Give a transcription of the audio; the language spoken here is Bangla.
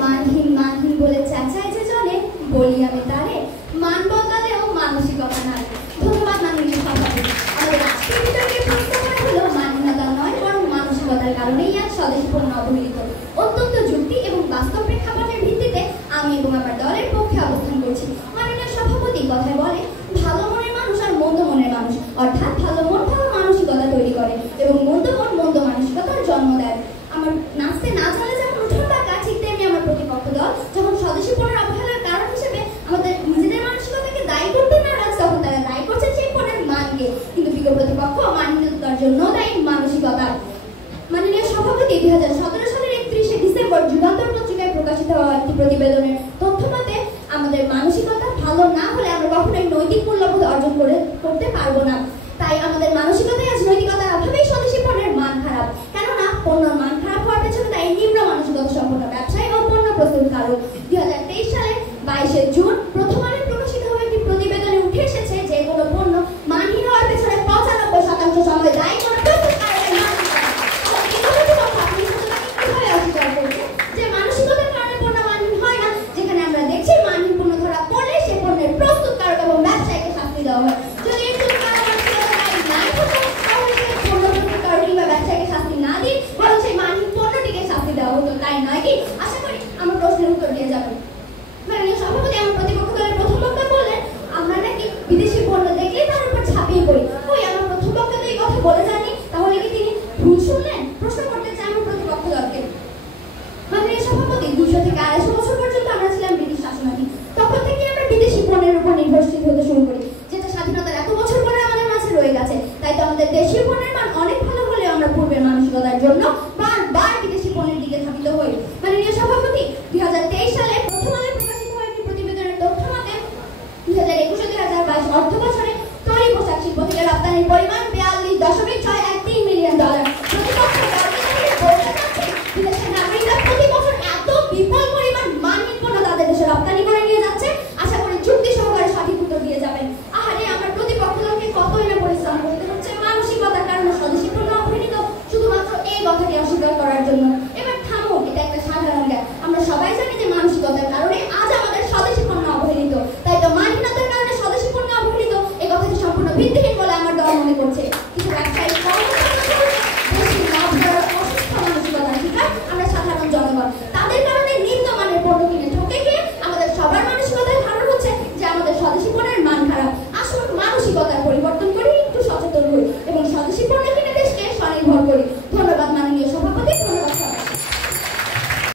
মানহীন মানহীন বলে চেঁচায় যে চলে, বলি আমি তারে মান বদলালেও মানসিকতা নাই। ধন্যবাদ মাননীয় সভাপতি। আমাদের আজকের বিতর্কের প্রস্তাবনা হলো মানহীনতা নয় বরং মানসিকতার কারণেই আজ স্বদেশী পণ্য অবহেলিত। অত্যন্ত যুক্তি এবং বাস্তব প্রেক্ষাপটের ভিত্তিতে আমি এবং আমার দলের পক্ষে অবস্থান করছি। মাননীয় সভাপতি কথায় বলে ভালো মনের মানুষ আর মন্দ মনের মানুষ, অর্থাৎ ভালো মন ভালো মানসিকতা তৈরি করে এবং মন্দ মন মন্দ মানসিকতার জন্ম দেয়। আমার নাচতে না জানলে যেমন উঠোন বাঁকা, ঠিক তেমনি আমার প্রতিপক্ষ দল যখন স্বদেশী পণ্যের অবহেলার কারণ হিসেবে আমাদের নিজেদের মানসিকতাকে দায়ী করতে নারাজ, তখন তারা দায়ী করছে সেই পণ্যের মানকে, কিন্তু বিজ্ঞ প্রতিপক্ষ মানহীনতার জন্য দায়ী মানসিকতার। মাননীয় সভাপতি 2017 সালের 31শে ডিসেম্বর যুগান্তর পত্রিকায় প্রকাশিত হওয়া একটি প্রতিবেদনের তথ্য মতে আমাদের মানসিকতা ভালো না হলে আমরা কখনোই নৈতিক মূল্যবোধ অর্জন করতে পারবো না। তাই আমাদের মানসিকতায় আজ নৈতিকতার অভাবেই স্বদেশী পণ্যের মান খারাপ। কেননা পণ্যের মান খারাপ হওয়ার পেছনে তাই নিম্ন মানসিকতা সম্পন্ন ব্যবসায়ী ও পণ্য প্রস্তুতকারক। 2023 সালের 22শে জুন প্রথম আলোয় প্রকাশিত হওয়া একটি প্রতিবেদনে উঠে এসেছে যে কোনো পণ্য মানহীন হওয়ার পেছনে 95% সময় দায়ী কোনো প্রস্তুতকারকের মানসিকতা। কিভাবে অস্বীকার করছে যে মানসিকতার কারণে পণ্য মানহীন হয় না, যেখানে আমরা দেখছি মানহীন পণ্য ধরা পড়লে সে পণ্যের প্রস্তুতকারক এবং ব্যবসায়ীকে শাস্তি দেওয়া হয়। যদি এই শাস্তি না দিই বরং সেই মানহীন পণ্যটিকে শাস্তি দেওয়া হতো, তাই নয় কি? আশা করি আমার প্রশ্নের উত্তর দিয়ে যাবেন। মাননীয় সভাপতি আমার প্রতিপক্ষ দলের প্রথম বক্তা বললেন আমরা নাকি বিদেশি পণ্য দেখলে তার উপর ঝাঁপিয়ে পড়ি। ওই আমার প্রথম বক্তা তো এই কথা বলে যাননি, তাহলে কি তিনি ভুল শুনলেন? প্রশ্ন করতে চাই আমার প্রতিপক্ষ দলকে। মাননীয় সভাপতি 200 থেকে 250 বছর পর্যন্ত আমরা ছিলাম ব্রিটিশ শাসনাধীন। তখন থেকে আমরা বিদেশি পণ্যের উপর নির্ভরশীল হতে শুরু করি, যেটা স্বাধীনতার এত বছর পরে আমাদের মাঝে রয়ে গেছে। তাই তো আমাদের দেশীয় পণ্যের মান অনেক ভালো হলেও আমরা পূর্বের মানসিকতার জন্য